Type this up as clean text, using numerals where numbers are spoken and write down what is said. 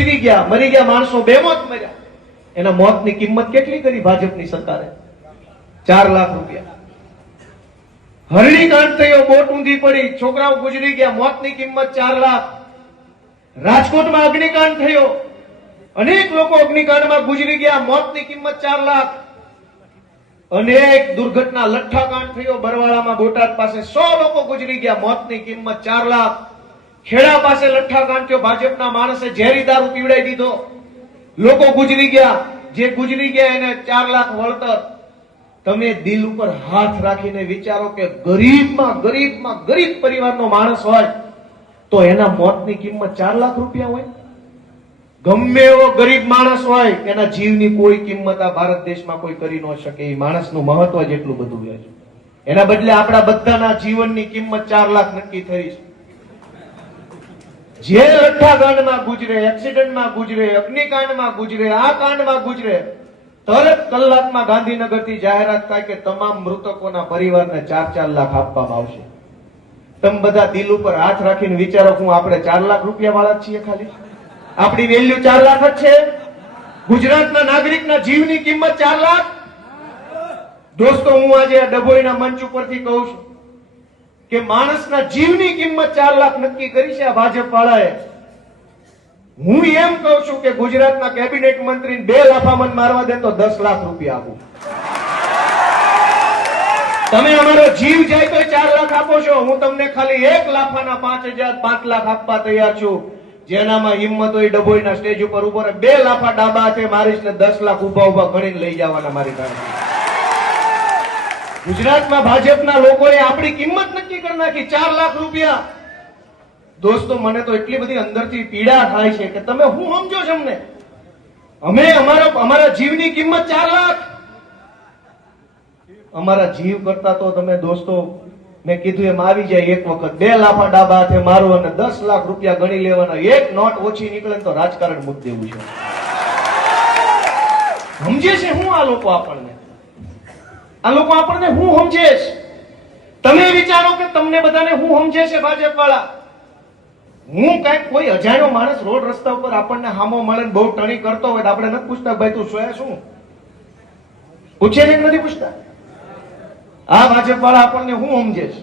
ગુજરી ગયા, મરી ગયા માણસો, બેમોત મર્યા. એના મોતની કિંમત કેટલી કરી ભાજપની સરકારે? 4 લાખ રૂપિયા. હરણીકાંડ થયો, બોટ ઊંધી પડી, છોકરાઓ ગુજરી ગયા, મોતની કિંમત 4 લાખ. રાજકોટમાં અગ્નિકાંડ થયો, અનેક લોકો અગ્નિકાંડમાં ગુજરી ગયા, મોતની કિંમત 4 લાખ. અનેક દુર્ઘટના, લઠ્ઠાકાંડ થયો બરવાળામાં, બોટાદ પાસે 100 લોકો ગુજરી ગયા, મોતની કિંમત 4 લાખ. ખેડા પાસે લઠ્ઠાકાંડ થયો, ભાજપના માણસે ઝેરી દારૂ પીવડાવી દીધો, લોકો ગુજરી ગયા. જે ગુજરી ગયા એને 4 લાખ વળતર. તમે દિલ ઉપર હાથ રાખીને વિચારો કે ગરીબમાં ગરીબ પરિવારનો માણસ હોય તો એના મોતની કિંમત 4 લાખ રૂપિયા હોય. ગમે એવો ગરીબ માણસ હોય એના જીવની કોઈ કિંમત આ ભારત દેશમાં કોઈ કરી ન શકે. એ માણસનું મહત્વ જેટલું બધું છે. એના બદલે આપણા બધાના જીવનની કિંમત 4 લાખ નક્કી થઈ છે. જે લઠ્ઠાકાંડમાં ગુજરે, એક્સિડન્ટમાં ગુજરે, અગ્નિકાંડમાં ગુજરે, આ કાંડમાં ગુજરે, તરત કલાકમાં ગાંધીનગરથી જાહેરાત થાય કે તમામ મૃતકોના પરિવારને 4-4 લાખ આપવામાં આવશે. તમે બધા દિલ ઉપર હાથ રાખીને વિચારો, હું આપણે 4 લાખ રૂપિયા વાળા છીએ? ખાલી આપણી વેલ્યુ 4 લાખ જ છે? ગુજરાતના નાગરિકના જીવની કિંમત 4 લાખ? દોસ્તો, હું આજે ડભોઈના મંચ ઉપરથી કહું છું કે માણસના જીવની કિંમત 4 લાખ નક્કી કરી છે આ ભાજપ વાળાએ. હું એમ કહું છું કે ગુજરાતના કેબિનેટ મંત્રી 2 લાફામણ મારવા દે તો 10 લાખ રૂપિયા આપું. તમે અમારો જીવ જાય તો 4 લાખ આપો છો, હું તમને ખાલી 1 લાફાના 5,000, 5 લાખ આપવા તૈયાર છું. જેનામાં હિંમત હોય ડભોઈના સ્ટેજ ઉપર ઉભો રહે, 2 લાફા ડાબા હાથે મારીશ ને 10 લાખ ઉભા ગણીને લઈ જવાના મારી પાસે. ગુજરાતમાં ભાજપના લોકોએ આપણી કિંમત નક્કી કરી નાખી, 4 લાખ રૂપિયા. દોસ્તો, મને તો એટલી બધી અંદરથી પીડા થાય છે કે તમે હું સમજો છો અમને? અમે અમારા જીવની કિંમત 4 લાખ. અમારા જીવ કરતા તો તમે દોસ્તો, મેં કીધું એમ આવી જાય એક વખત, 2 લાફા ડાબા હાથે મારો અને 10 લાખ રૂપિયા ગણી લેવાના. એક નોટ ઓછી નીકળે તો રાજકારણ મૂકી દેવું છે. સમજે છે હું આ લોકો? આપણને હું સમજે છે? તમે વિચારો કે તમને બધાને હું સમજે છે ભાજપ વાળા? હું કઈક કોઈ અજાણ્યો માણસ રોડ રસ્તા ઉપર આપણને હામો મળે બહુ ટણી કરતો હોય તો આપણે નથી પૂછતા ભાઈ તું શું પૂછે છે? નથી પૂછતા. આ ભાજપ વાળા આપણને હું સમજે છે?